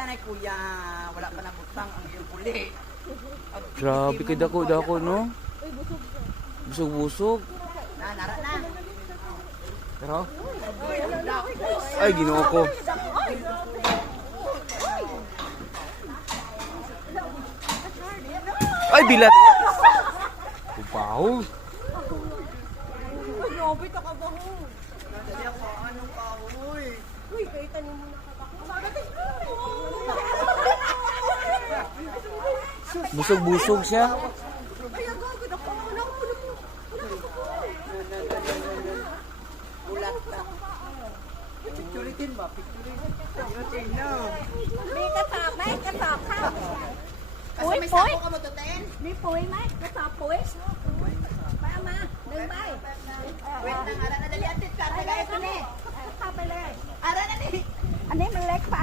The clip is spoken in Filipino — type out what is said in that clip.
yan ay kuya. Wala pa na butang ang iyong puli. Grabe kay dako, no? Busog-busog. Nara na. Pero, ay, ginoo ko. Ay, bilat. Upaw. Ay, grabe ka kabaho. Nadali ako anong kahoy. Uy, kaya tanin mo na kabaho. Busog-busog siya. Ay, agagod ako. Wala ko na po. Ulat na. Picture-itin ba? Picture-itin. Picture-itin na. May kasap, may kasap ka. Kasi may sako ka mo tutin. May puwi, may kasap puwi. Mama, nagbay. Wait na, ara na dali atit ka. Tagay ko ni. Kapalay. Ara na ni. Ano yung malek pa?